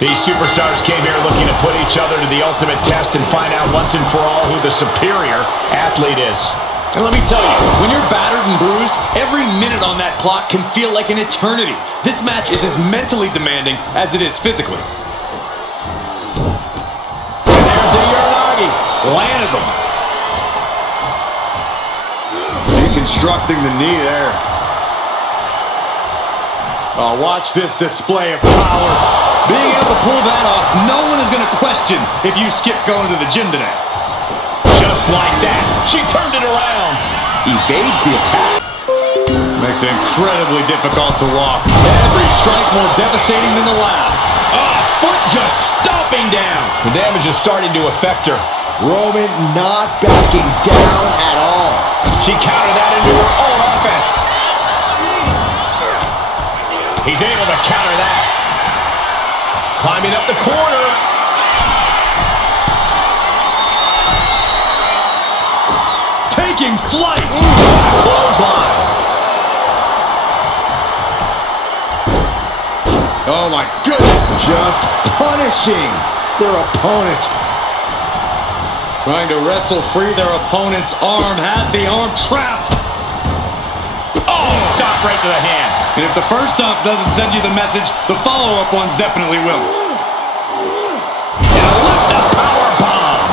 These superstars came here looking to put each other to the ultimate test and find out once and for all who the superior athlete is. And let me tell you, when you're battered and bruised, every minute on that clock can feel like an eternity. This match is as mentally demanding as it is physically. And there's the Uranagi. Landed them. Deconstructing the knee there. Oh, watch this display of power. Being able to pull that off, no one is going to question if you skip going to the gym today. Just like that, she turned it around. Evades the attack. Makes it incredibly difficult to walk. Every strike more devastating than the last. Foot just stomping down. The damage is starting to affect her. Roman not backing down at all. She countered that into her own offense. He's able to counter that. Climbing up the corner. Taking flight. Clothesline. Oh my goodness. Just punishing their opponent. Trying to wrestle free their opponent's arm. Has the arm trapped. Oh, stop right to the hand. And if the first stomp doesn't send you the message, the follow-up ones definitely will. And a lift-up power bomb.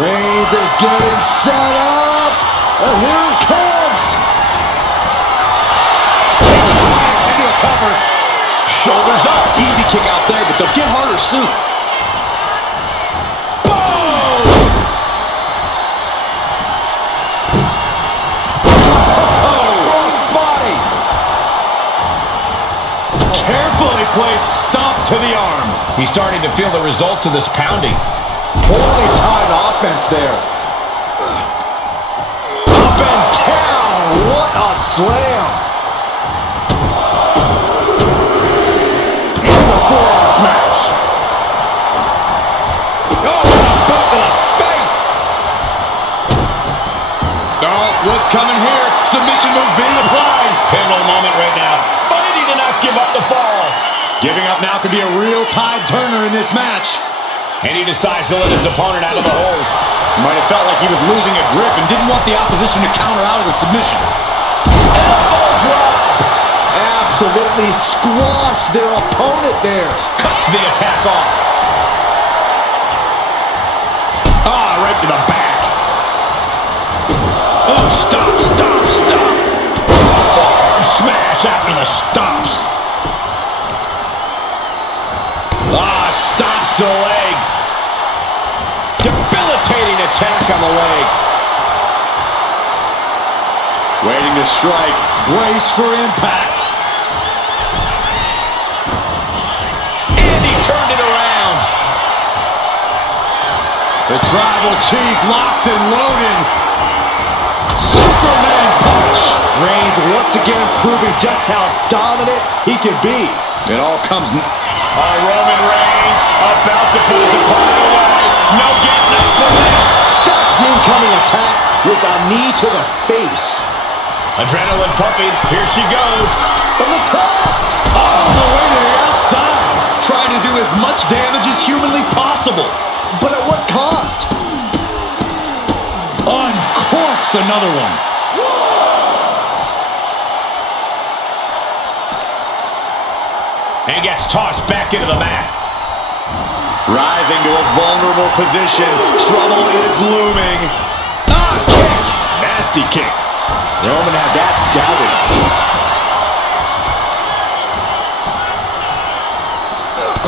Reigns is getting set up. And here it comes. Into a cover. Shoulders up. Easy kick out there, but they'll get harder soon. Placed stomp to the arm. He's starting to feel the results of this pounding. Poorly timed offense there. Up and down. What a slam. In the forearm smash. Oh, what a boot to the face. Oh, what's coming here? Submission move being applied. Pivotal moment right now. Fighting to not give up the fall. Giving up now could be a real tide turner in this match. And he decides to let his opponent out of the hold. Might have felt like he was losing a grip and didn't want the opposition to counter out of the submission. Elbow drop. Absolutely squashed their opponent there. Cuts the attack off. Right to the back. Oh, stop. Forearm smash after the stomps. Stomps to the legs. Debilitating attack on the leg. Waiting to strike. Brace for impact. And he turned it around. The Tribal Chief locked and loaded. Superman punch. Reigns once again proving just how dominant he can be. It all comes... Roman Reigns about to put his opponent away. No getting up for this. Stops the incoming attack with a knee to the face. Adrenaline pumping. Here she goes. From the top. All the way to the outside. Trying to do as much damage as humanly possible. But at what cost? Uncorks another one. And gets tossed back into the mat. Rising to a vulnerable position. Trouble is looming. Kick. Nasty kick. Roman had that scouted.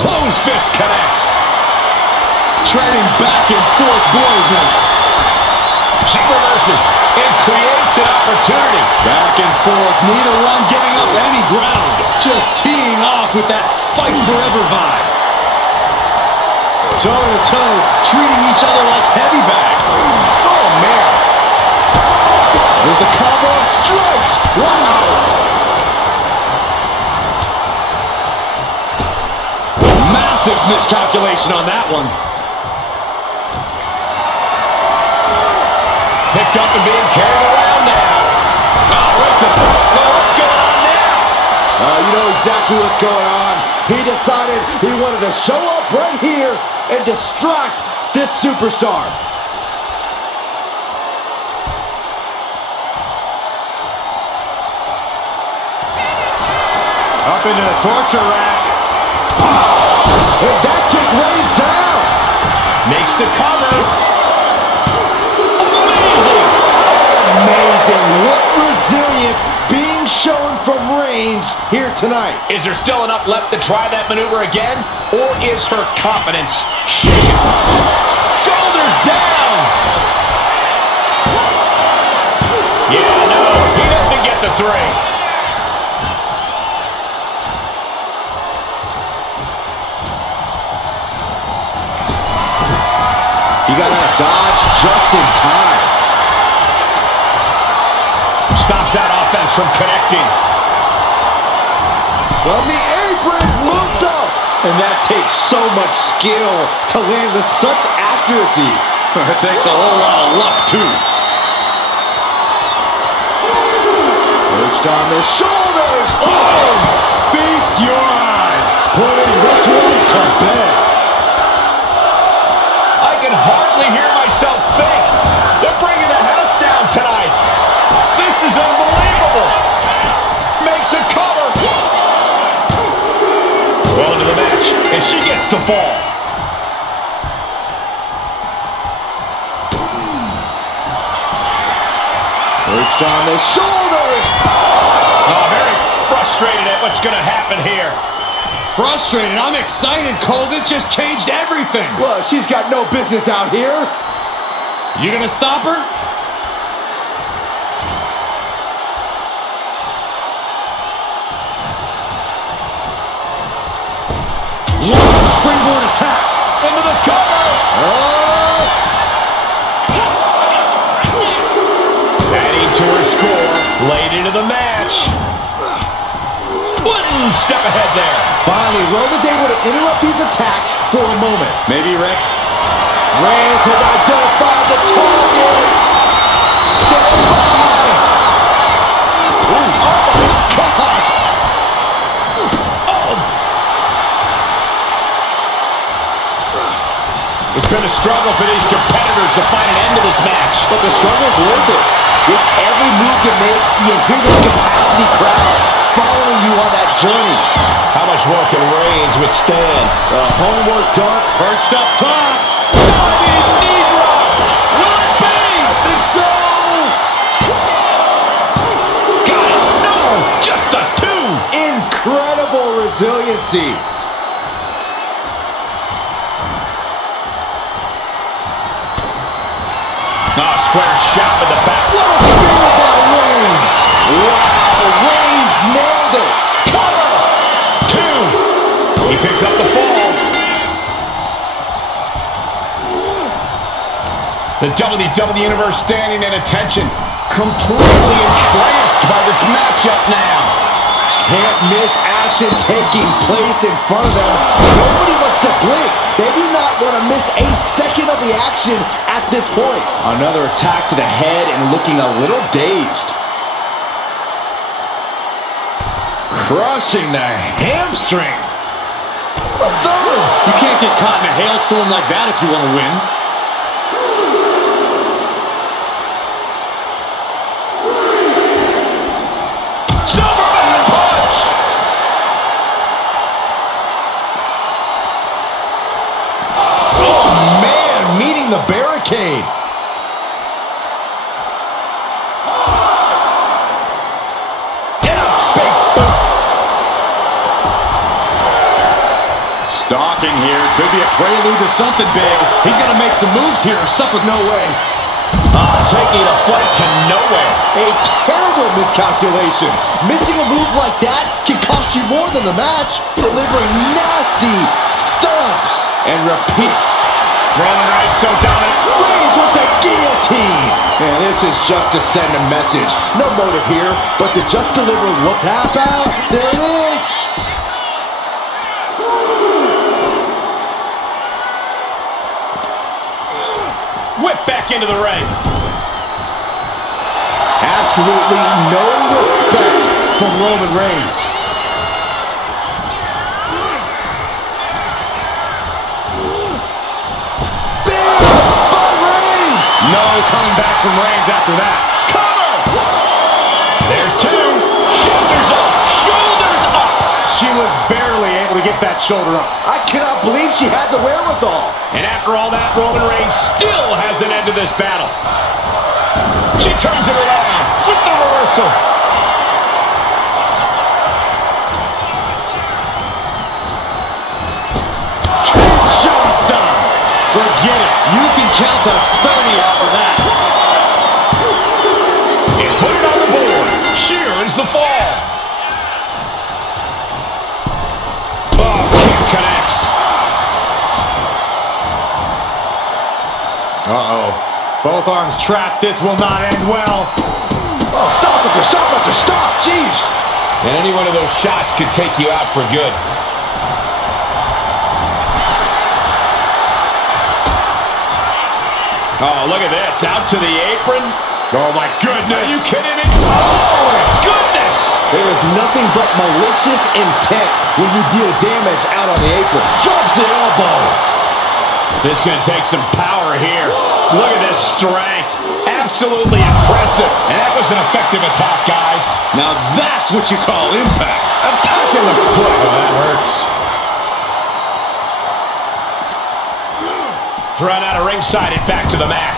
Closed fist connects. Trading back and forth blows now. She reverses and creates an opportunity. Back and forth. Neither one giving up any ground. Just teeing off with that fight forever vibe. Toe to toe, treating each other like heavy bags. Oh, man. There's a combo of strikes. Wow. Massive miscalculation on that one. Picked up and being carried around now. Right to... What's going on now? You you know exactly what's going on. He decided he wanted to show up right here and distract this superstar. Up into the torture rack. And that took Reigns down. Makes the cover. Amazing. What resilience being shown from Reigns here tonight. Is there still enough left to try that maneuver again? Or is her confidence shaken? Shoulders down. Yeah, no, he doesn't get the three. He got out of dodge just in time. Stops that offense from connecting. From the apron, loops up. And that takes so much skill to land with such accuracy. It takes a whole lot of luck, too. Perched on the shoulders. Oh! Feast your eyes. Putting this one to bed. I can hardly hear myself think. They're bringing the house down tonight. This is unbelievable. Makes a cover. Well into the match, and she gets the fall. Perched on the shoulders. Oh, very frustrated at what's going to happen here. Frustrated. I'm excited, Cole. This just changed everything. Well, she's got no business out here. You gonna stop her? Long springboard attack. Into the cover. Adding to her score. Late into the match. One step ahead there. Finally, Roman's able to interrupt these attacks for a moment. Maybe, Rick. Reigns has identified the target. Stand by. Oh, my God. It's been a struggle for these competitors to find an end to this match. But the struggle's worth it. With every move you make, you hear this capacity crowd following you on that journey. How much more can Reigns withstand? Homework done. Perched up top. Diving knee drop. Will it be? I think so. Got it. No, just a two. Incredible resiliency. Oh, square shot with the back. What a spear by Reigns. Wow, Reigns nailed it. Cover. Two. He picks up the fall. The WWE Universe standing at attention. Completely entranced by this matchup now. Can't miss action taking place in front of them. Nobody wants to blink. They do not want to miss a second of the action at this point. Another attack to the head and looking a little dazed. Crushing the hamstring. A third. You can't get caught in a hailstorm like that if you want to win. Superman punch. Oh, man, meeting the barricade. And a big boot. Stalking here. Could be a prelude to something big. He's going to make some moves here or suffer no way. Taking a flight to nowhere. A terrible miscalculation. Missing a move like that can cost you more than the match. Delivering nasty stomps. And repeat. Roman Reigns so dominant. Reigns with the guillotine. And this is just to send a message. No motive here, but to just deliver look half out. There it is. Whip back into the ring. Absolutely no respect from Roman Reigns. No coming back from Reigns after that. Cover! There's two. Shoulders up. Shoulders up. She was barely able to get that shoulder up. I cannot believe she had the wherewithal. And after all that, Roman Reigns still has an end to this battle. She turns it around with the reversal. Shasha! Forget it. You can count to 30 after that. And put it on the board. Shears the fall. Oh, kick connects. Uh-oh. Both arms trapped. This will not end well. Oh, stop after stop after stop. Jeez. And any one of those shots could take you out for good. Oh, look at this. Out to the apron. Oh, my goodness. Are you kidding me? Oh, my goodness. There is nothing but malicious intent when you deal damage out on the apron. Jumps the elbow. This is going to take some power here. Look at this strength. Absolutely impressive. And that was an effective attack, guys. Now that's what you call impact. Attacking the foot. Oh, that hurts. Thrown out of ringside and back to the mat.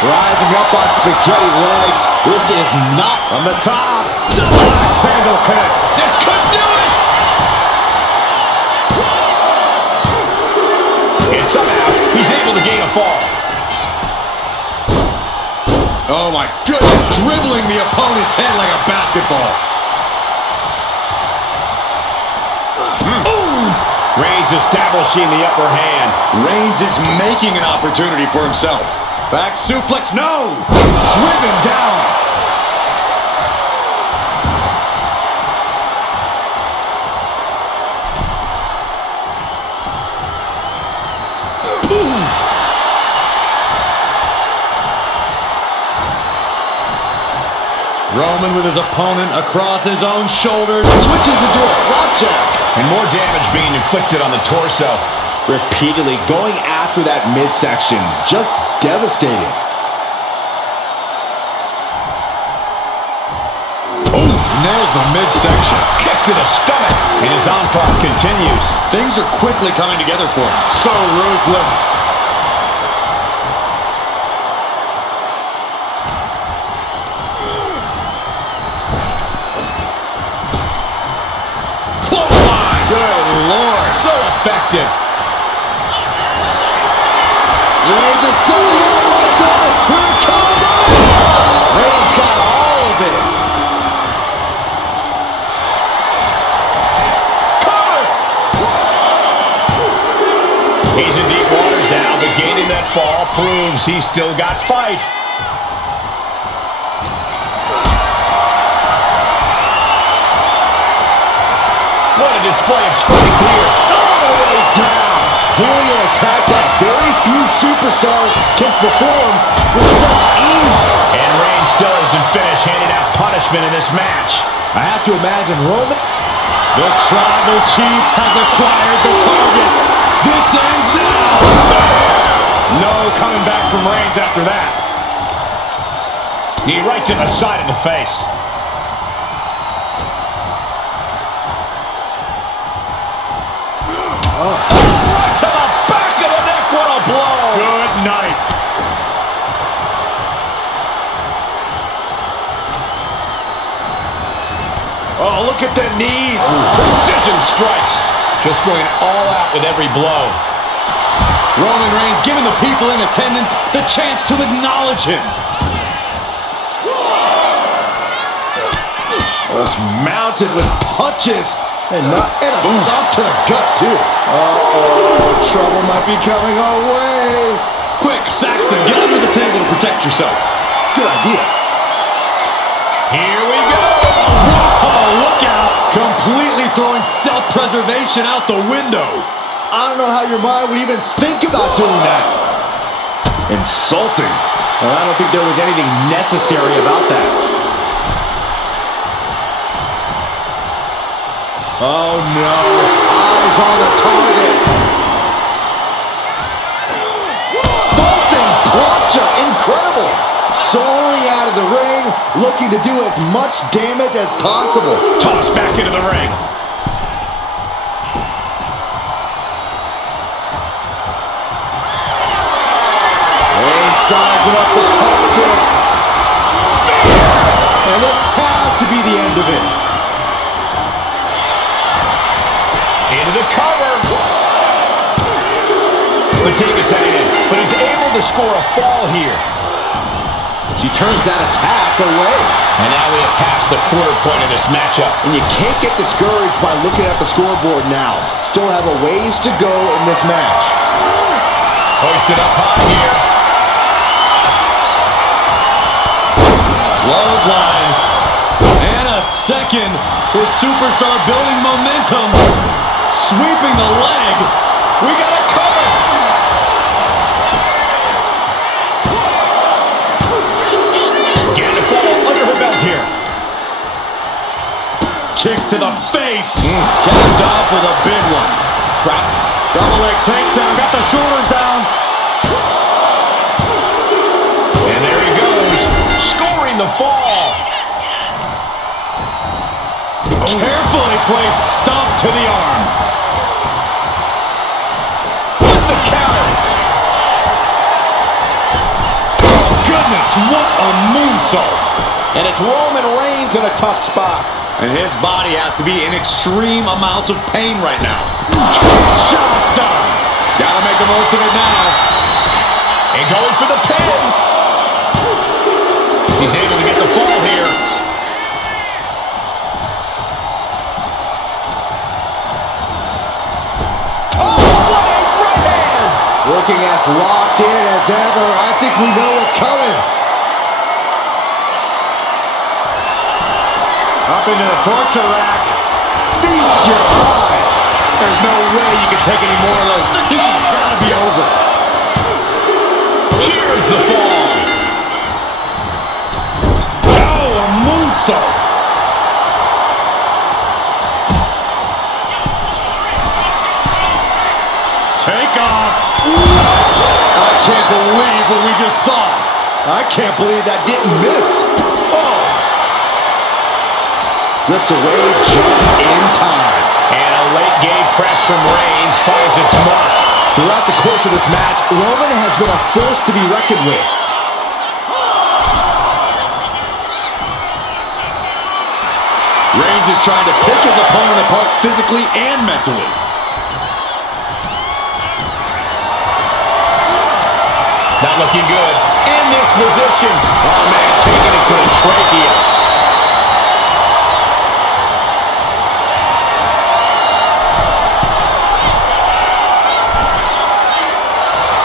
Rising up on spaghetti legs. This is not On the top. Double axe handle connects. This could do it. And somehow he's able to gain a fall. Oh my goodness, dribbling the opponent's head like a basketball. Reigns establishing the upper hand. Reigns is making an opportunity for himself. Back suplex, no! Driven down. Roman with his opponent across his own shoulders. switches into a flapjack. And more damage being inflicted on the torso. Repeatedly going after that midsection. Just devastating. Oof, nails the midsection. Kick to the stomach. And his onslaught continues. Things are quickly coming together for him. So ruthless. Clothesline. Good Lord. So effective. Reigns is selling it right there. Here it comes. Reigns got all of it. Cover. He's in deep waters now, but gaining that fall proves he's still got fight. What a display of strength here. All the way down. Clearly an attack that very few superstars can perform with such ease. And Reigns still isn't finished handing out punishment in this match. I have to imagine Roman. The tribal chief has acquired the target. This ends now. No coming back from Reigns after that. Knee right to the side of the face. Right to the back of the neck. What a blow. Good night. Oh, look at the knees. Precision strikes. Just going all out with every blow. Roman Reigns giving the people in attendance the chance to acknowledge him. Was mounted with punches and a stop to the gut too. Uh-oh, trouble might be coming our way. Quick, Saxton, get under the table to protect yourself. Good idea. Here we go. Oh, look out! Completely throwing self-preservation out the window. I don't know how your mind would even think about doing that. Insulting. Well, I don't think there was anything necessary about that. Oh no. Eyes on the target. looking to do as much damage as possible. Toss back into the ring. Reigns sizing up the target. And this has to be the end of it. Into the cover. Fatigue's heading in, but he's able to score a fall here. She turns that attack away. And now we have passed the quarter point of this matchup. And you can't get discouraged by looking at the scoreboard now. Still have a ways to go in this match. Hoisted up high here. Clothesline. And a second. His superstar building momentum. Sweeping the leg. We got a cover. Getting the fall under her belt here. Kicks to the face. Capped off with a big one. Trap. Double leg takedown. Got the shoulders down. And there he goes, scoring the fall. Carefully placed stomp to the arm. With the counter. Oh, goodness, what a moonsault. And it's Roman Reigns in a tough spot. And his body has to be in extreme amounts of pain right now. Shasha. Gotta make the most of it now. And going for the pin. He's able to get the fall here. Oh, what a right hand! Looking as locked in as ever. I think we know what's coming. Up into the torture rack. Feast your eyes. There's no way you can take any more of those. This has gotta be over. Cheers the fall. Oh, a moonsault. Take off. I can't believe what we just saw. I can't believe that didn't miss. Oh. Slips away just in time. And a late game press from Reigns finds its mark. Throughout the course of this match, Roman has been a force to be reckoned with. Reigns is trying to pick his opponent apart physically and mentally. Not looking good. In this position. Oh, man, taking it to the trachea.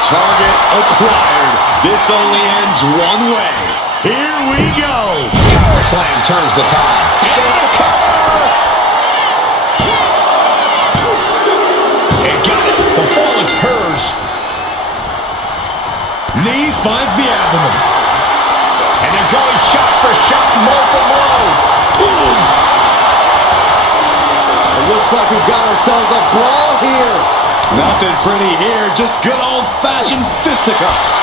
Target acquired. This only ends one way. Here we go. Power slam turns the tide. And the cover! And got it. The fall is hers. Knee finds the abdomen. And they're going shot for shot, blow for blow. Boom! It looks like we've got ourselves a brawl here. Nothing pretty here, just good old-fashioned fisticuffs.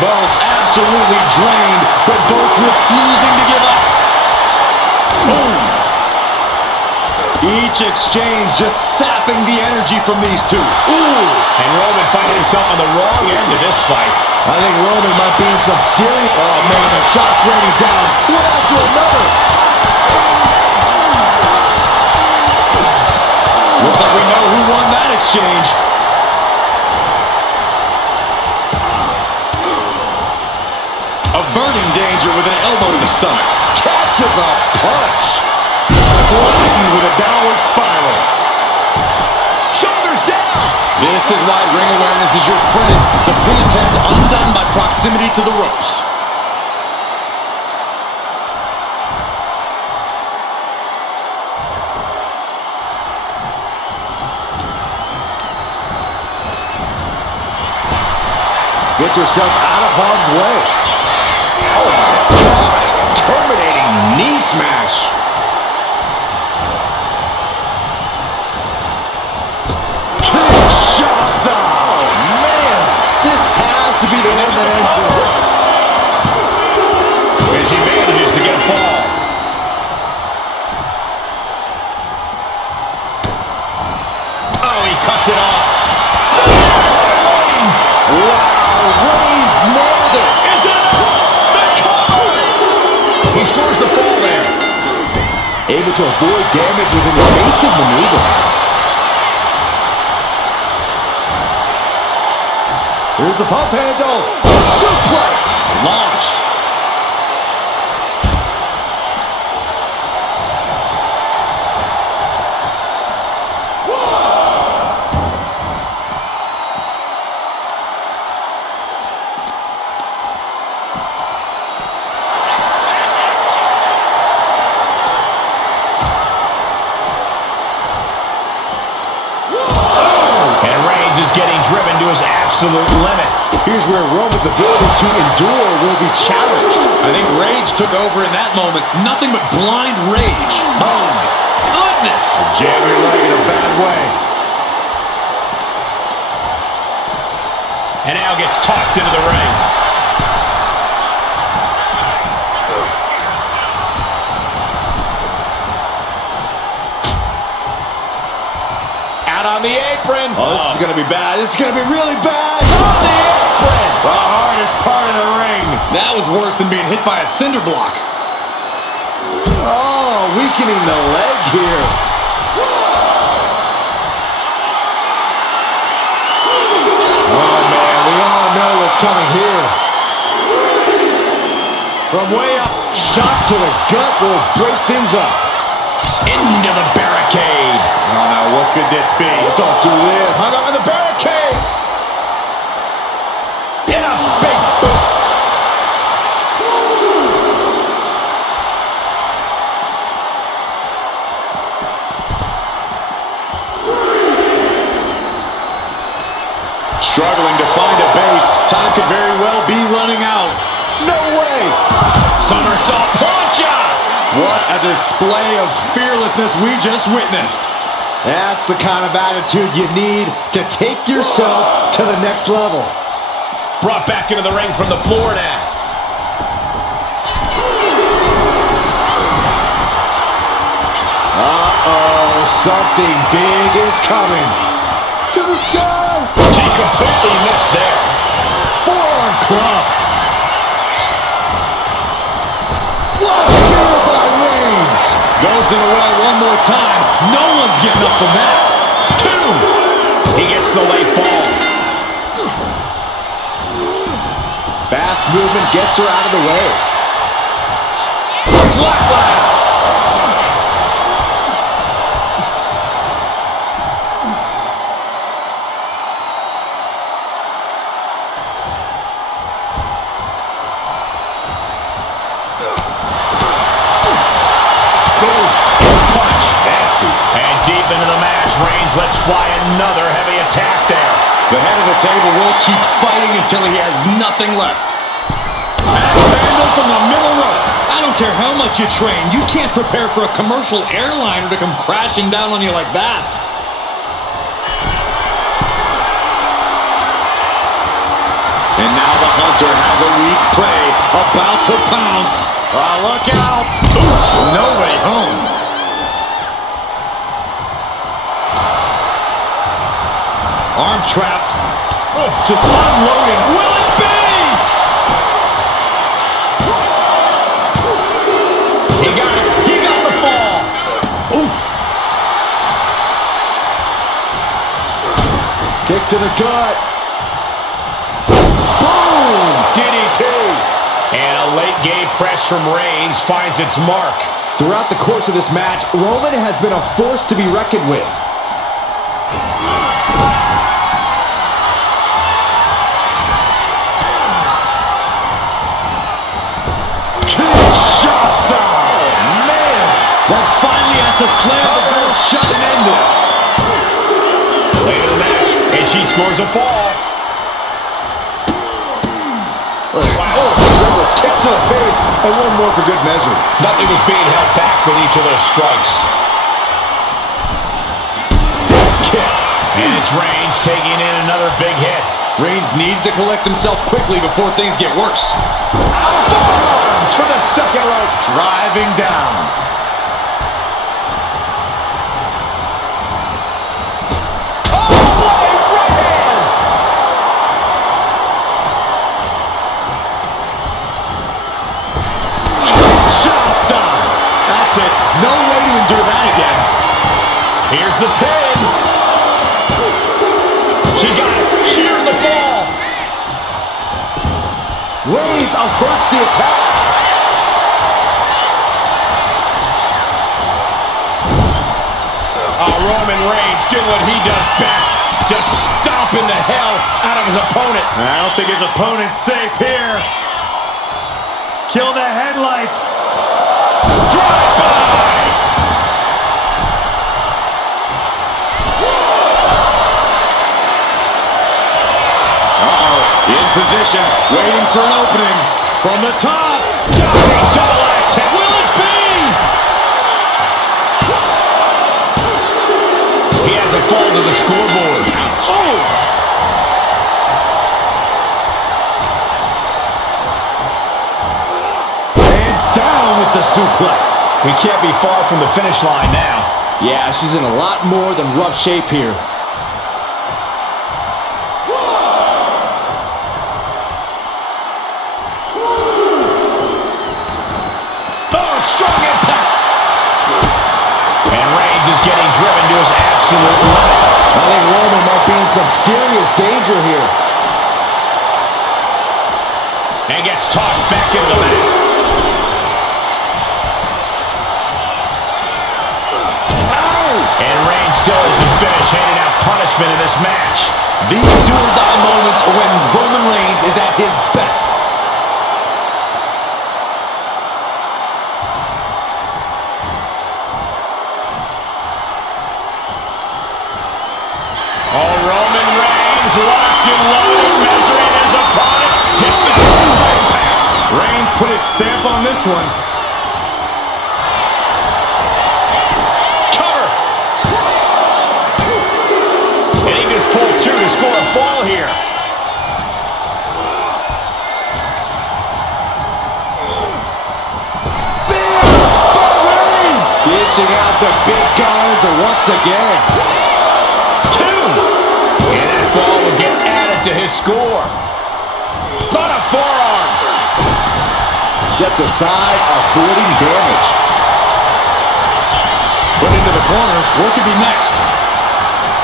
Both absolutely drained, but both refusing to give up. Boom! Each exchange just sapping the energy from these two. Ooh! And Roman finding himself on the wrong end of this fight. I think Roman might be in some serious... Oh, man, the shot's raining down. One after another. Looks like we know who won that exchange. Averting danger with an elbow to the stomach. Catches a punch. Flattened with a downward spiral. Shoulders down. This is why ring awareness is your friend. The pin attempt undone by proximity to the ropes. Get yourself out of harm's way. Oh, my gosh. Terminating knee smash. Shasha. Oh, man. This has to be the one that ends it. Is he able to avoid damage with an evasive maneuver. Here's the pump handle. Suplex. Launched. Getting driven to his absolute limit. Here's where Roman's ability to endure will be challenged. I think rage took over in that moment. Nothing but blind rage. Oh, my goodness. Jam your leg in a bad way. And now gets tossed into the ring. On the apron. Oh, this is going to be bad. This is going to be really bad. On the apron. The hardest part of the ring. That was worse than being hit by a cinder block. Oh, weakening the leg here. Oh, man, we all know what's coming here. From way up, shot to the gut will break things up. Into the barricade. Oh, no, what could this be? Don't do this. Hung up in the barricade. In a big boot. Struggling to find a base. Time could very well be running out. No way. Somersault plancha. What a display of fearlessness we just witnessed. That's the kind of attitude you need to take yourself to the next level. Brought back into the ring from the floor now. Uh-oh, something big is coming. To the sky. She completely missed there. Forearm club. What a spear by Reigns. Goes to the well one more time. No one's getting up from that. 2. He gets the late fall. Fast movement gets her out of the way. Flatline. Into the match, Reigns lets fly another heavy attack there. The head of the table will keep fighting until he has nothing left. Axe handle from the middle rope. I don't care how much you train, you can't prepare for a commercial airliner to come crashing down on you like that. And now the hunter has a weak prey about to pounce. Look out. Oof, no way home. Arm trapped. Oh, just unloading. Will it be? He got it. He got the fall. Oof. Kick to the gut. Boom! DDT. And a late game press from Reigns finds its mark. Throughout the course of this match, Roman has been a force to be reckoned with. Shasha! Man! That finally has to slam the door shut and end this. Late in the match, and she scores a fall. Oh, several kicks to the face, and one more for good measure. Nothing was being held back with each of those strikes. Step kick. And it's Reigns taking in another big hit. Reigns needs to collect himself quickly before things get worse. Forearms for the second rope. Driving down. Oh, what a right hand! Shasha! That's it. No way to endure that again. Here's the pin. She got it. Sheared the fall. Reigns averts the attack. Roman Reigns doing what he does best. Just stomping the hell out of his opponent. I don't think his opponent's safe here. Kill the headlights. Drive-by. In position, waiting for an opening. From the top. Diving double axe. Will it be? He has a fall to the scoreboard. Oh! And down with the suplex. We can't be far from the finish line now. Yeah, she's in a lot more than rough shape here. Oh, strong impact. And Reigns is getting driven to his absolute limit. I think Roman might be in some serious danger here. And gets tossed back into the mat. And Reigns still isn't finished handing out punishment in this match. These do-or-die moments are when Roman Reigns is at his best. Oh, Roman Reigns locked and loaded, measuring his opponent. Hits the impact. Reigns put his stamp on this one. Cover. And he just pulled through to score a fall here. Dishing out the big guns once again. And that fall will get added to his score. On a forearm. Stepped aside, avoiding damage. Put into the corner. What could be next?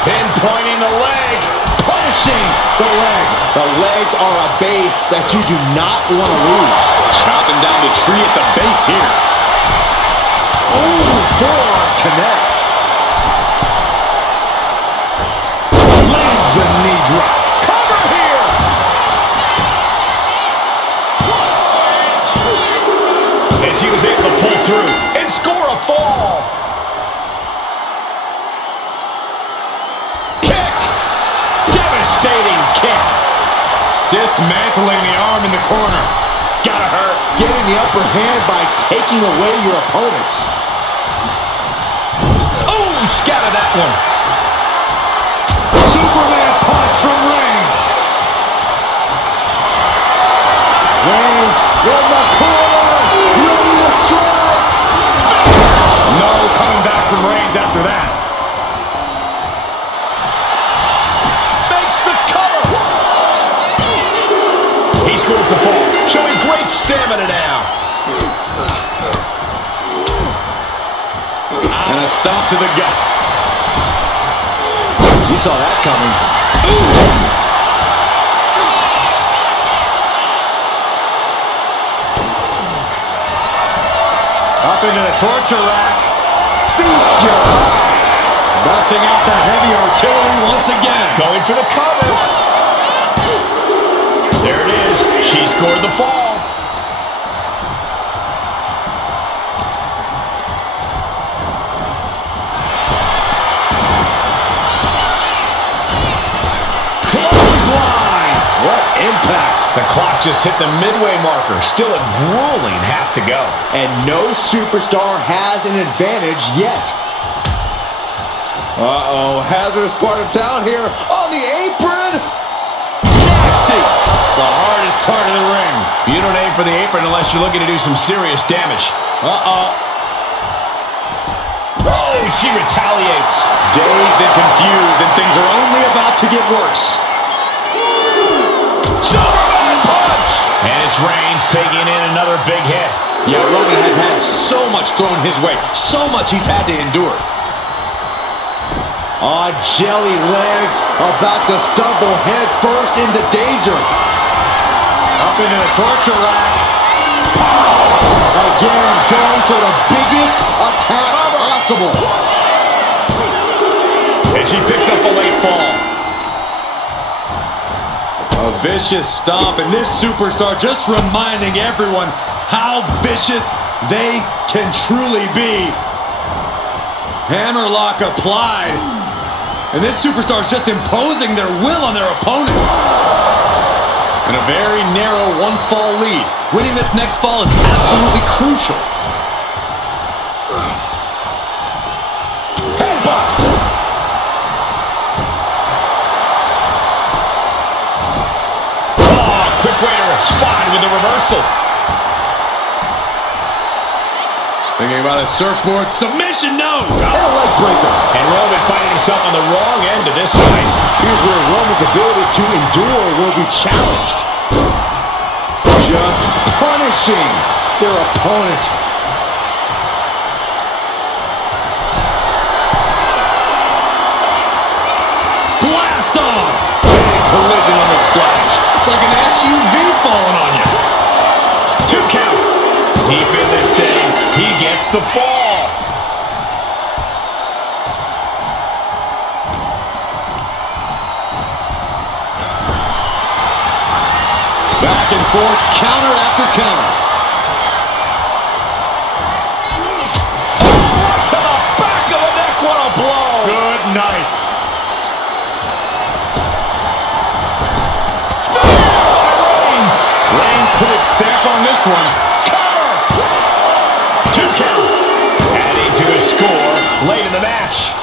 Pinpointing the leg. Punishing the leg. The legs are a base that you do not want to lose. Chopping down the tree at the base here. Ooh, forearm connects. Lands the knee drop. Cover here. And she was able to pull through and score a fall. Kick. Devastating kick. Dismantling the arm in the corner. Gotta hurt. Getting the upper hand by taking away your opponents. Oh, scattered that one. Superman punch from Reigns. Reigns in the corner. Ready to strike. No coming back from Reigns after that. Makes the cover. He scores the fall, showing great stamina now. And a stomp to the gut. You saw that coming. Up into the torture rack. Feast your eyes. Busting out the heavy artillery once again. Going for the cover. There it is. She scored the fall. Clothesline. What impact. The clock just hit the midway marker. Still a grueling half to go. And no superstar has an advantage yet. Uh-oh, hazardous part of town here on the apron. Nasty. The hardest part of the ring. You don't aim for the apron unless you're looking to do some serious damage. Uh-oh. Oh, she retaliates. Dazed and confused, and things are only about to get worse. Superman punch. And it's Reigns taking in another big hit. Yeah, Roman has had so much thrown his way, so much he's had to endure. On jelly legs, about to stumble head first into danger. Up into the torture rack. Again, going for the biggest attack possible. And she picks up a late fall. A vicious stomp, and this superstar just reminding everyone how vicious they can truly be. Hammerlock applied. And this superstar is just imposing their will on their opponent. And a very narrow one-fall lead. Winning this next fall is absolutely crucial. Headbutt. Oh, quick way to respond with the reversal. Thinking about a surfboard submission, no! And a leg breaker. And Roman finding himself on the wrong end of this fight. Here's where Roman's ability to endure will be challenged. Just punishing their opponent. Blast off! Big collision on the splash. It's like an SUV falling on you. 2 count. Deep in this thing, he gets the fall. Back and forth, counter after counter. To the back of the neck, what a blow. Good night. Reigns put his stamp on this one. Cover. 2 count. Adding to his score late in the match.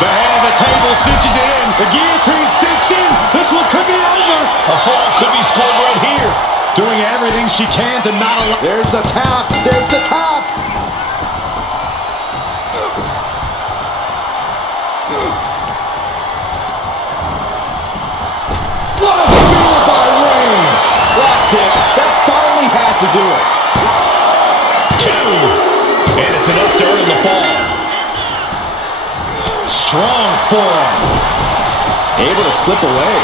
The head of the table cinches it in. The guillotine cinched in. This one could be over. A fall could be scored right here. Doing everything she can to not allow. There's the tap. There's the tap. What a spear by Reigns. That's it. That finally has to do it. 2. And it's enough to earn the fall. Strong forearm. Able to slip away.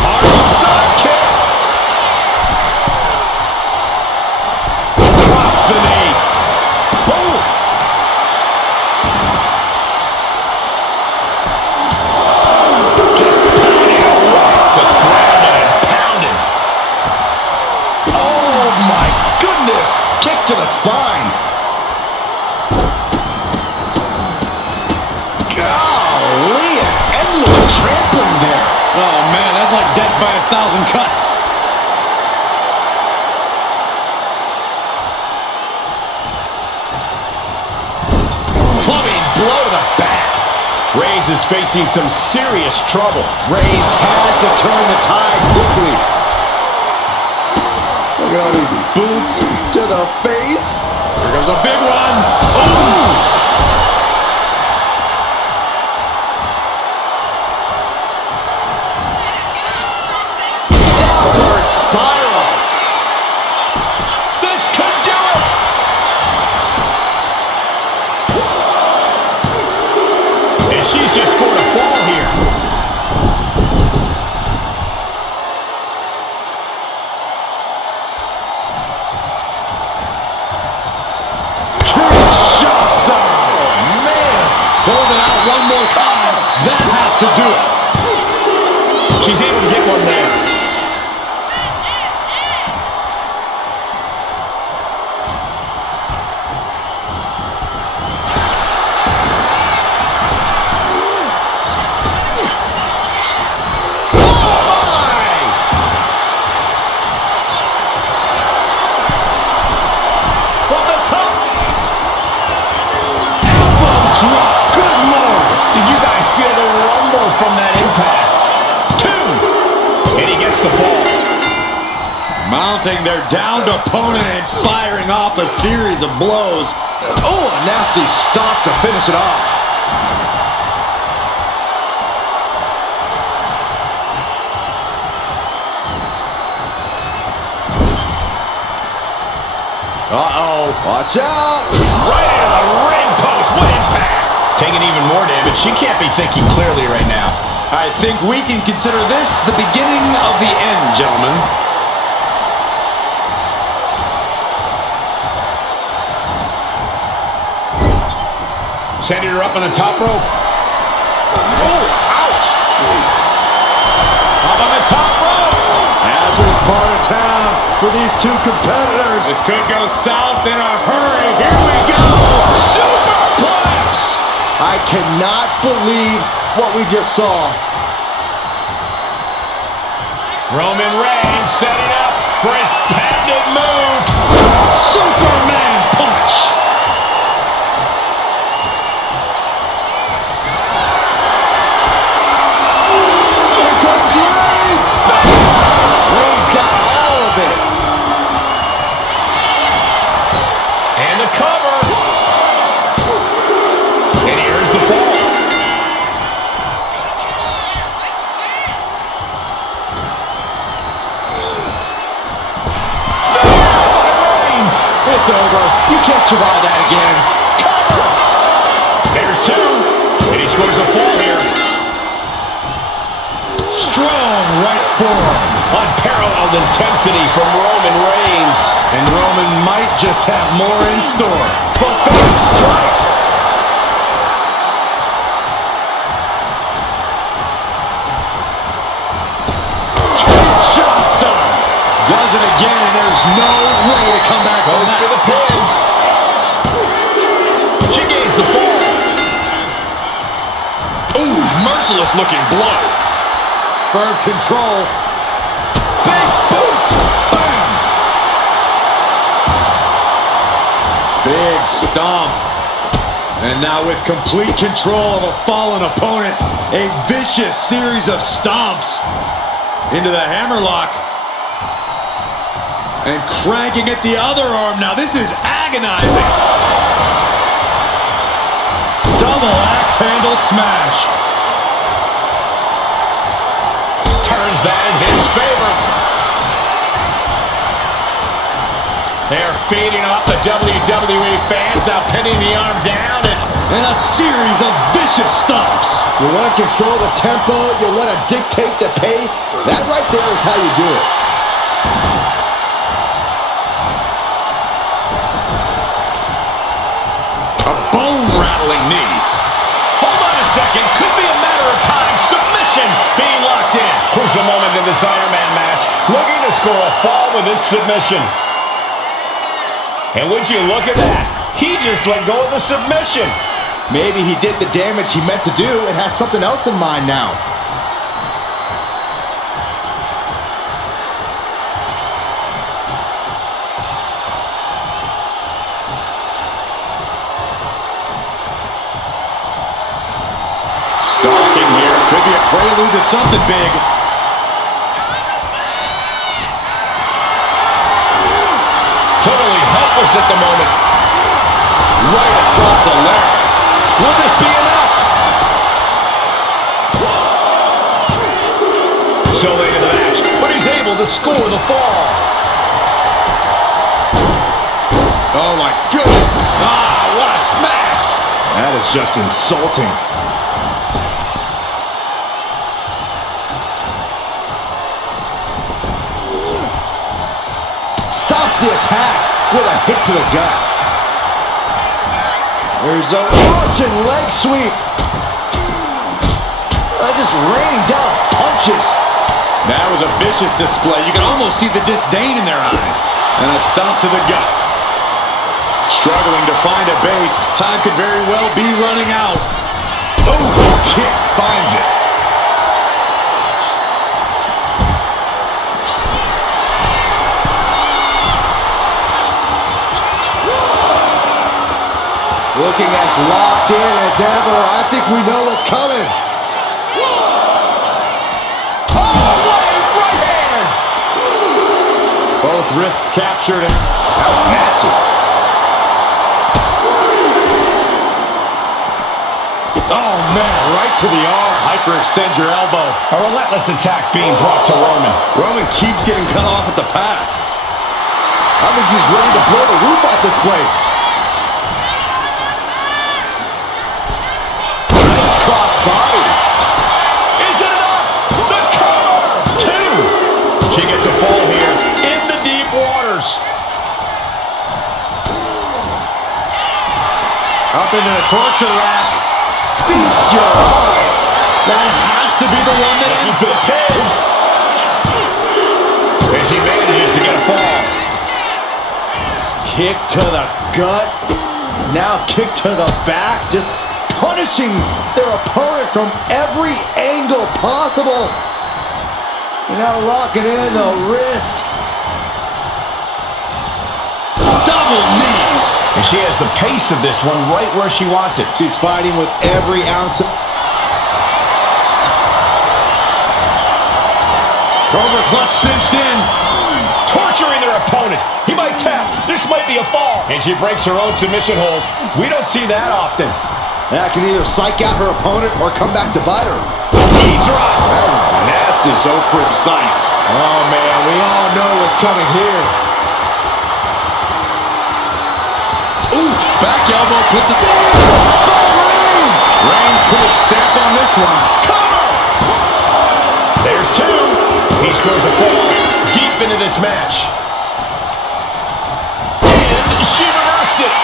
Hard side kick. Drops the knee. Boom. Just pounding a rock with grounded and pounded. Oh my goodness. Kick to the spine. Golly, an endless trampling there. Oh man, that's like death by 1,000 cuts. Clubbing blow to the back. Reigns is facing some serious trouble. Reigns has to turn the tide quickly. Look at all these boots to the face. Here comes a big one. Oh! Downward spiral. This could do it. And she's just scored a fall here. Shasha. Man. Holding out one more time. That has to do it. She's able to get one there. From the top. Elbow drop. Good Lord. Did you guys feel the rumble from that impact? 2. And he gets the ball. Mounting their downed opponent and firing off a series of blows. Oh, a nasty stomp to finish it off. Uh-oh. Watch out. Right into the ring post. What impact. Taking even more damage. She can't be thinking clearly right now. I think we can consider this the beginning of the end, gentlemen. Sending her up on the top rope. Oh, ouch. Up on the top rope. Hazardous part of town for these two competitors. This could go south in a hurry. Here we go. Superplex. I cannot believe what we just saw. Roman Reigns setting up for his patented move. Superman punch. Here comes Reigns. Reigns got all of it. And the cover. And here's the fall. It's over. You can't survive that again. Cover. There's two. And he scores a fall here. Strong right forearm. Unparalleled intensity from Roman Reigns. And Roman might just have more in store. Buffet strikes. Shasha does it again, and there's no way to come back from Goes that. for the pin. She gains the fall. Ooh, merciless looking blow. Firm control. Big boot. Bam. Big stomp. And now with complete control of a fallen opponent, a vicious series of stomps into the hammerlock. And cranking at the other arm. Now this is agonizing. Double axe handle smash. Turns that in his favor. They're feeding off the WWE fans, now pinning the arm down And a series of vicious stomps. You want to control the tempo. You want to dictate the pace. That right there is how you do it. A bone-rattling knee. Hold on a second. Could be a matter of time. Submission being locked in. Crucial moment in this Iron Man match. Looking to score a fall with this submission. And would you look at that? He just let go of the submission. Maybe he did the damage he meant to do and has something else in mind now. Stalking here. Could be a prelude to something big. Totally helpless at the moment. Right across the larynx. Will this be enough? So late in the match, but he's able to score the fall. Oh my goodness. Ah, what a smash. That is just insulting. Stops the attack with a hit to the gut. There's a Russian leg sweep. Just raining down punches. That was a vicious display. You can almost see the disdain in their eyes. And a stomp to the gut. Struggling to find a base. Time could very well be running out. Kick finds it. Looking as locked in as ever. I think we know what's coming. Oh, what a right hand! Both wrists captured. That was nasty. Oh, man, right to the arm. Hyperextend your elbow. A relentless attack being brought to Roman. Roman keeps getting cut off at the pass. I think she's ready to blow the roof off this place. Nice cross body. Is it enough? The cover! 2. She gets a fall here in the deep waters. Up into the torture rack. Feast your eyes. That has to be the one that ends The this. 10. And she manages to get a fall. Kick to the gut. Now kick to the back. Just punishing their opponent from every angle possible. And now locking in the wrist. Double knees. And she has the pace of this one right where she wants it. She's fighting with every ounce of... Cobra clutch cinched in. Torturing their opponent. He might tap. This might be a fall. And she breaks her own submission hold. We don't see that often. That can either psych out her opponent or come back to bite her. He drops. That was nasty. So precise. Oh, man, we all know what's coming here. Ooh, back elbow puts it down. Reigns put his stamp on this one. Cover! There's 2. He scores a fall deep into this match. And she reversed it.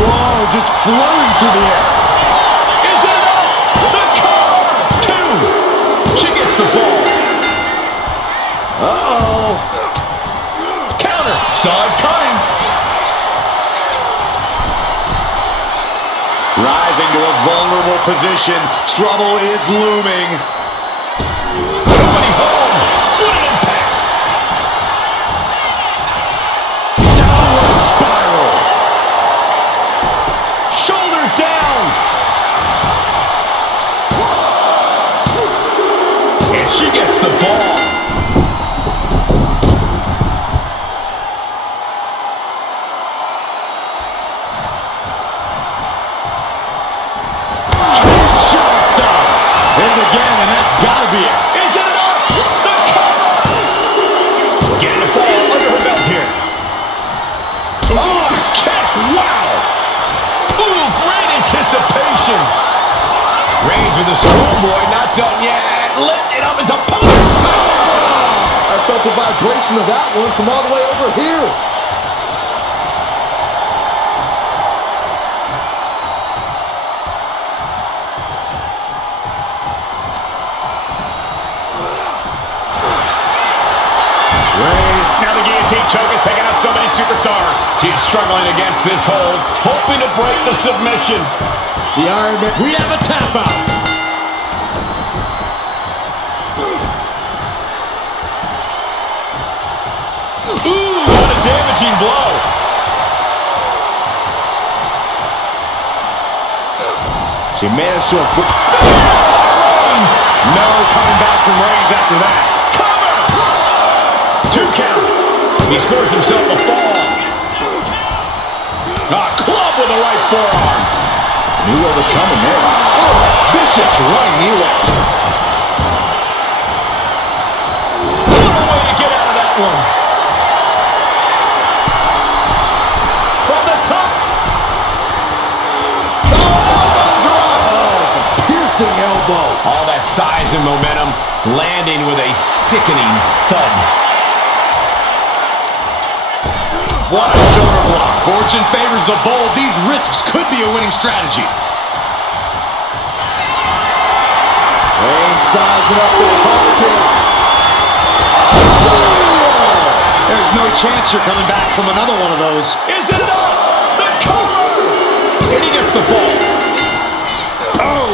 Whoa, just flowing through the air. Is it enough? The cover! 2. She gets the fall. Uh-oh. Counter. Saw it coming. Rising to a vulnerable position. Trouble is looming. Nobody home. What an impact. Downward spiral. Shoulders down. And she gets the fall. Shasha. Hit it again, and that's gotta be it. Is it enough? The cover! Getting a fall under her belt here. Oh, kick! Wow! Ooh, great anticipation. Reigns with the schoolboy, not done yet. Lifted up his opponent. I felt the vibration of that one from all the way over here. Reigns, now the guillotine choke is taking out so many superstars. She's struggling against this hold, hoping to break the submission. The Iron Man. We have a tap out. Ooh, what a damaging blow. She managed to avoid. No coming back from Reigns after that. Cover! 2 count. He scores himself a fall. A club with a right forearm. Knew what was coming there. Oh, vicious running knee lift. What a way to get out of that one. From the top. Oh, elbow drop. Oh, it's a piercing elbow. All that size and momentum landing with a sickening thud. What a shoulder block. Fortune favors the bold. These risks could be a winning strategy. Reigns sizing up the target. There's no chance you're coming back from another one of those. Is it enough? The cover! And he gets the ball. Oh!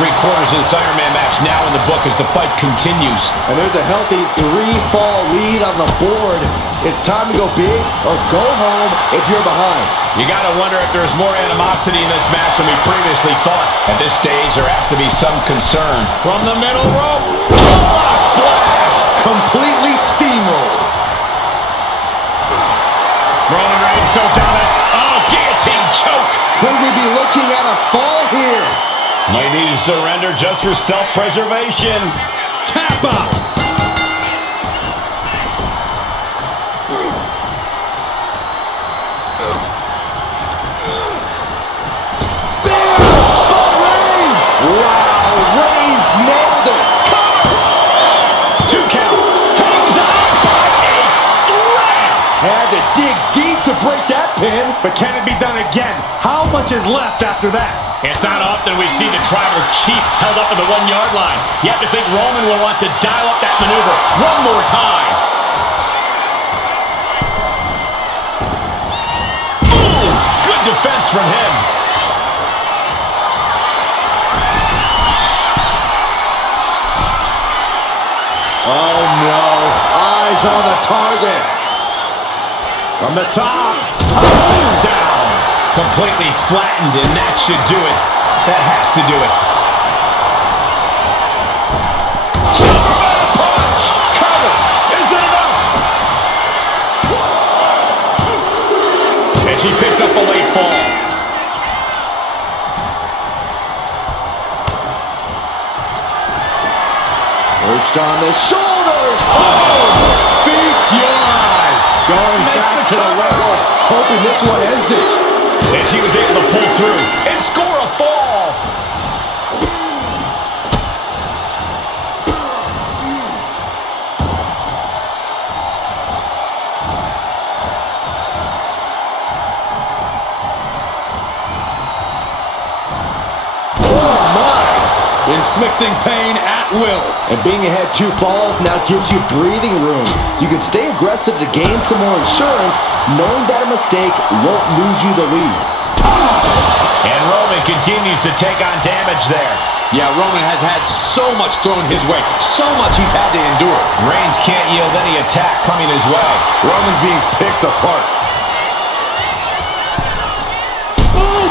3/4 of this Iron Man match now in the book as the fight continues. And there's a healthy 3-fall lead on the board. It's time to go big or go home if you're behind. You gotta wonder if there's more animosity in this match than we previously thought. At this stage, there has to be some concern. From the middle rope. Oh, what a splash! Completely steamrolled. Roman Reigns so dominant. Oh, guillotine choke. Could we be looking at a fall here? Might need to surrender just for self-preservation. Tap out. pin. But can it be done again? How much is left after that? It's not often we see the tribal chief held up at the 1-yard line. You have to think Roman will want to dial up that maneuver one more time. Boom! Good defense from him. Oh no, eyes on the target. From the top, Down. Completely flattened, and that should do it. That has to do it. Superman punch! Cover! Is it enough? And she picks up a late fall. Perched on the shoulders. Oh! Feast your eyes. Going back to the well, hoping this one ends it. And she was able to pull through and score a fall. inflicting pain at will. And being ahead 2 falls now gives you breathing room. You can stay aggressive to gain some more insurance, knowing that a mistake won't lose you the lead. And Roman continues to take on damage there. Yeah, Roman has had so much thrown his way, so much he's had to endure. Reigns can't yield any attack coming his way. Roman's being picked apart. Ooh!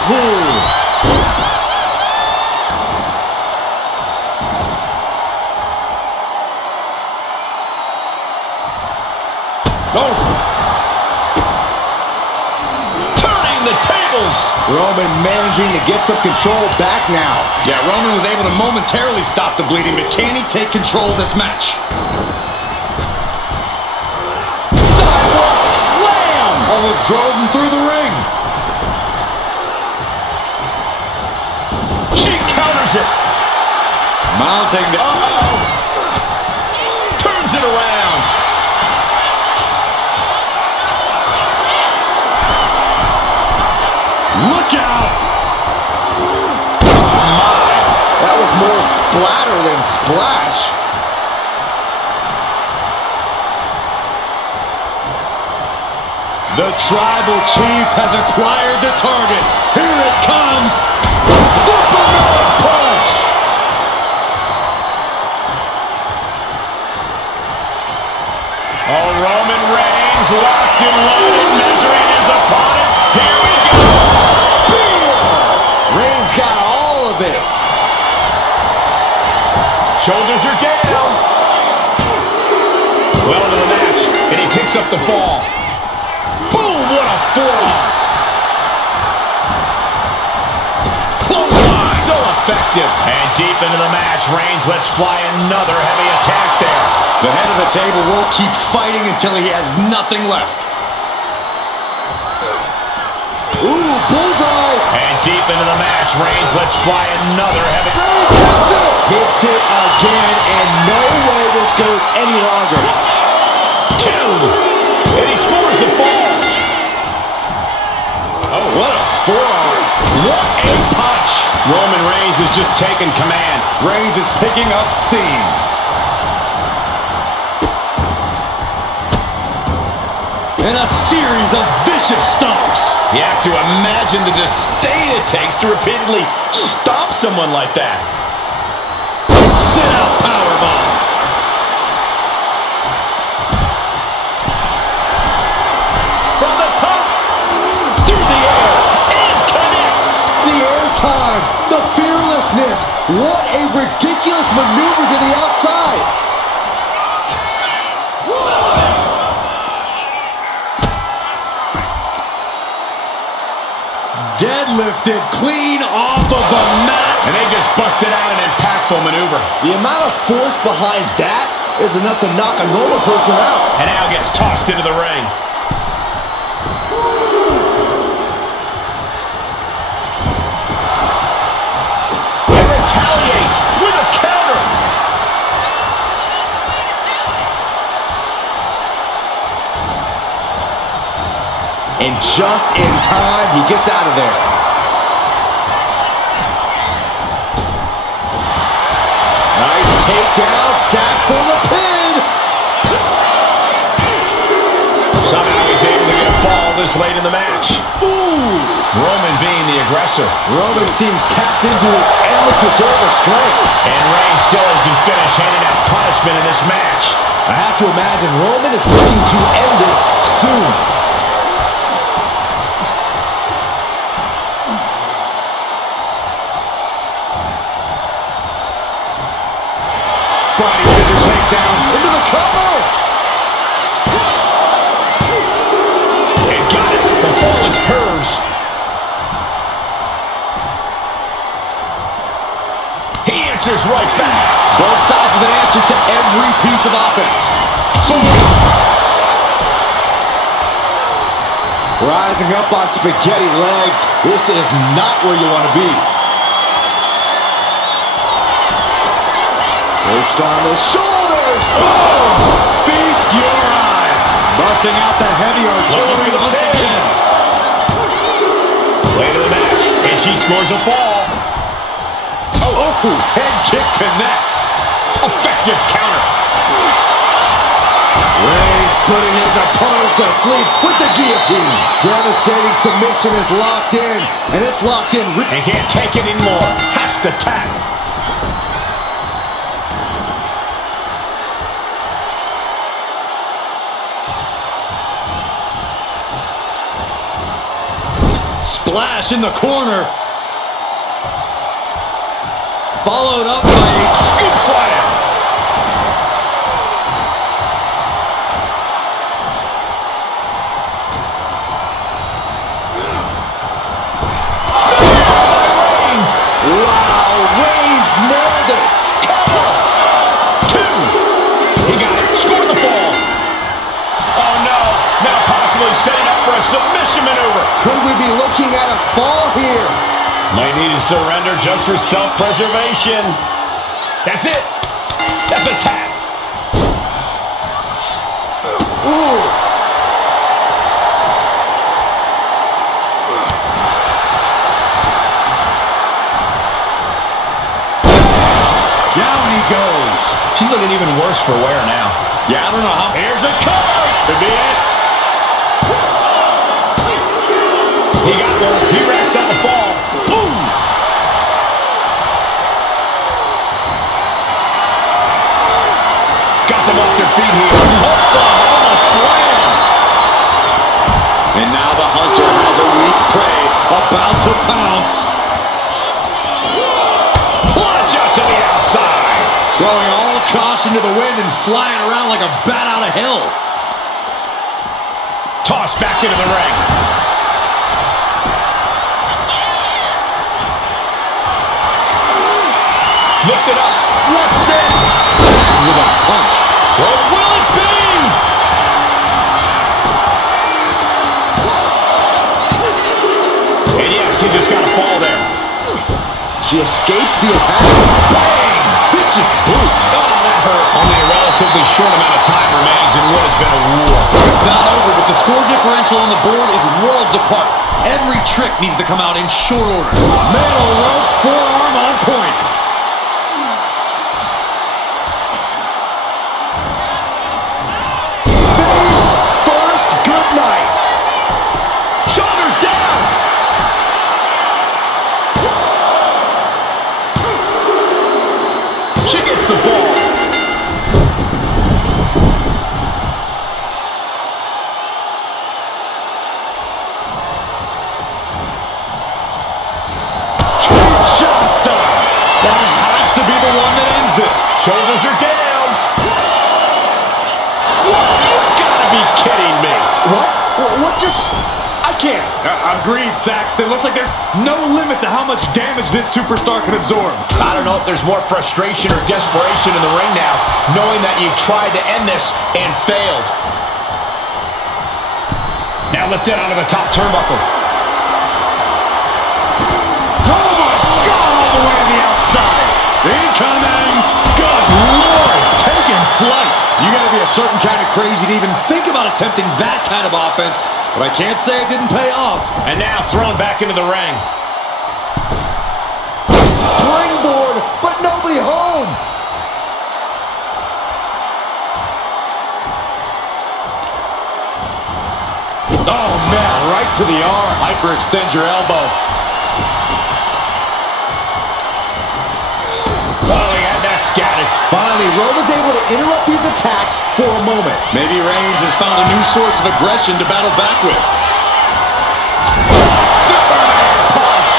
Oh! Turning the tables! Roman managing to get some control back now. Yeah, Roman was able to momentarily stop the bleeding, but can he take control of this match? Sidewalk slam! Almost drove him through the ring. She counters it. Mounting the... Turns it around. Look out! That was more splatter than splash. The tribal chief has acquired the target. Here it comes. Superman punch! Oh, Roman Reigns locked and loaded, measuring his opponent. Here we go. Spear! Reigns got all of it. Shoulders are down. Well into the match, and he picks up the fall. Boom, what a forearm. Clothesline, so effective. And deep into the match, Reigns lets fly another heavy attack there. The head of the table will keep fighting until he has nothing left. Ooh, bullseye! And deep into the match, Reigns lets fly another heavy... Reigns hits it! Hits it again, and no way this goes any longer. 2. And he scores the fall. Oh, what a forearm. What a punch. Roman Reigns has just taken command. Reigns is picking up steam. And a series of vicious stomps. You have to imagine the disdain it takes to repeatedly stop someone like that. Sit out powerbomb. From the top, through the air, and connects. The airtime, the fearlessness. What a ridiculous maneuver to the outside. Deadlifted clean off of the mat. And they just busted out an impactful maneuver. The amount of force behind that is enough to knock a normal person out. And now gets tossed into the ring. And retaliates with a counter. and just in time, he gets out of there. Nice takedown, stacked for the pin. Somehow he's able to get a fall this late in the match. Ooh! Roman being the aggressor. Roman seems tapped into his endless reserve of strength. And Reigns still isn't finished handing out punishment in this match. I have to imagine Roman is looking to end this soon. Body scissor takedown Into the cover! and got it. The fall is hers. He answers right back. Both sides with an answer to every piece of offense. Rising up on spaghetti legs. This is not where you want to be. Perched on the shoulders. Boom! Feast your eyes. Busting out the heavy artillery once again. Late in the match, and she scores a fall. Oh, head kick connects. Effective counter. Reigns putting his opponent to sleep with the guillotine. Devastating submission is locked in, and it's locked in. And can't take it anymore. Has to tap. Splash in the corner. Followed up by a Scoop slam. Wow, Reigns nailed it. Cover. 2. He got it. Scored the fall. Oh, no. Now possibly setting up for a submission maneuver. Could we be looking at a fall here? Might need to surrender just for self-preservation. That's it. That's a tap. Ooh. down he goes. She's looking even worse for wear now. Yeah, I don't know how. Here's a cover. Could be it. He got one. He racks up a fall. Boom. Got them off their feet here. Oklahoma slam. And now the hunter has a weak prey about to pounce. Plunge out to the outside. Throwing all caution to the wind and flying around like a bat out of hell. Tossed back into the ring. Lift it up. What's next? With a punch. What will it be? And yes, he just got a fall there. She escapes the attack. Bang! Vicious boot. Oh, that hurt. Only a relatively short amount of time remains in what has been a war. It's not over, but the score differential on the board is worlds apart. Every trick needs to come out in short order. Middle rope forearm on point. Face first, good night. Shoulders down. She gets the ball. Shasha. That has to be the one that ends this. Shoulders are down. You've got to be kidding me. What just... I can't. Agreed, Saxton. Looks like there's no limit to how much damage this superstar can absorb. I don't know if there's more frustration or desperation in the ring now, knowing that you've tried to end this and failed. Now lifted onto the top turnbuckle. Oh my God, all the way to the outside. Incoming. Good Lord, taking flight. You got to be a certain kind of crazy to even think about attempting that kind of offense, but I can't say it didn't pay off. And now thrown back into the ring. Springboard, but nobody home. Oh, man, right to the arm. Hyperextend your elbow. Oh, he had that scattered. Finally, Roman's able to interrupt these attacks for a moment. Maybe Reigns has found a new source of aggression to battle back with. Superman punch.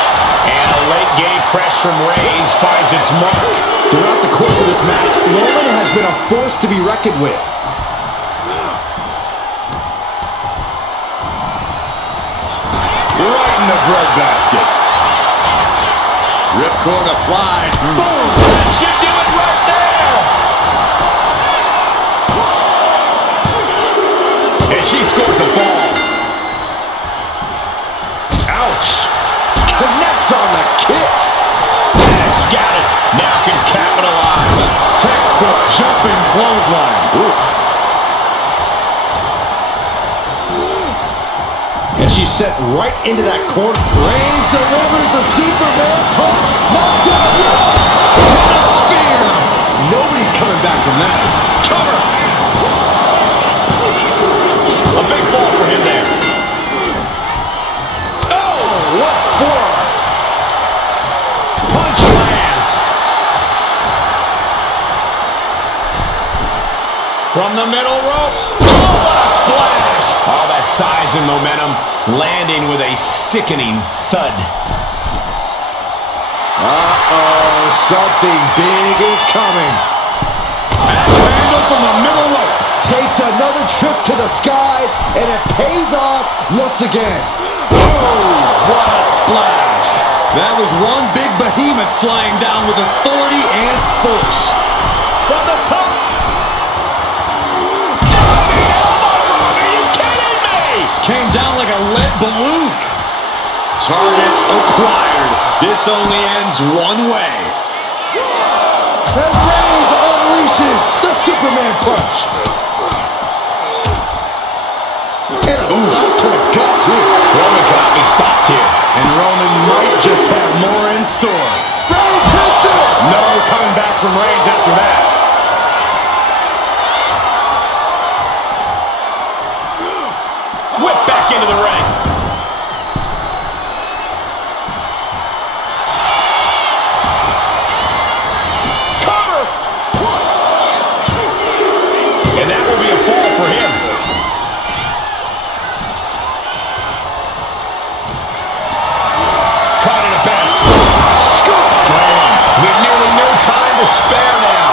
And a late game press from Reigns finds its mark. Throughout the course of this match, Roman has been a force to be reckoned with. Right in the breadbasket. Ripcord applied. Boom! That should do it right there! And she scores the fall. Ouch! Connects on the kick. That's got it. Now can capitalize. Textbook jumping clothesline. Oof. And she's set right into that corner. Reigns delivers a Superman punch. Knocked out yet. What a spear. Nobody's coming back from that. Cover! A big fall for him there. Oh, what for? Punch lands. From the middle rope. Oh, what a splash! All that size and momentum landing with a sickening thud. Uh-oh, something big is coming. Axe handle from the middle rope. Takes another trip to the skies, and it pays off once again. Oh, what a splash. That was one big behemoth flying down with authority and force. From the top. Diving elbow drop. Are you kidding me? Came down like a lead balloon. Target acquired. This only ends one way. And Reigns unleashes the Superman punch. And a slap to the gut, too. Roman cannot be stopped here. And Roman might just have more in store. Reigns hits it. No coming back from Reigns after that. Whip back into the ring. Cover. And that will be a fall for him. Caught in a bad scoop slam. With nearly no time to spare now.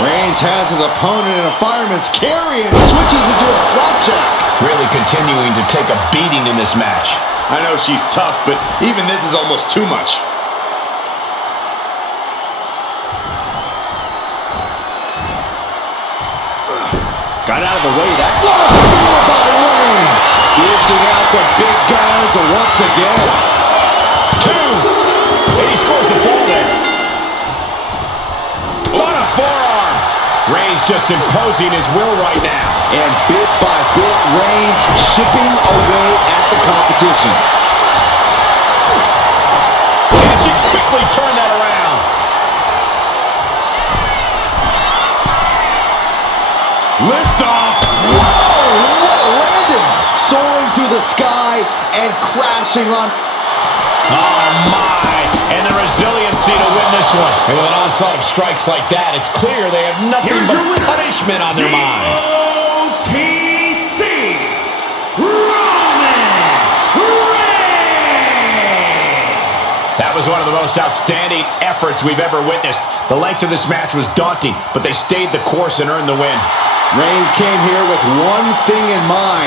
Reigns has his opponent in a fireman's carry and switches into a flapjack. Really continuing to take a beating in this match. I know she's tough, but even this is almost too much. Got out of the way. That was spear by Reigns. Dishing out the big guns once again. 2. And he scores the fall there. What a forearm. Reigns just imposing his will right now. And bit by bit, Reigns chipping away at the competition. And she quickly turned that around. Lift off. Whoa, what a landing. Soaring through the sky and crashing on. Oh, my. And the resiliency to win this one. And with an onslaught of strikes like that, it's clear they have nothing Here's but your winner, punishment on their mind. OTC Roman Reigns. That was one of the most outstanding efforts we've ever witnessed. The length of this match was daunting, but they stayed the course and earned the win. Reigns came here with one thing in mind.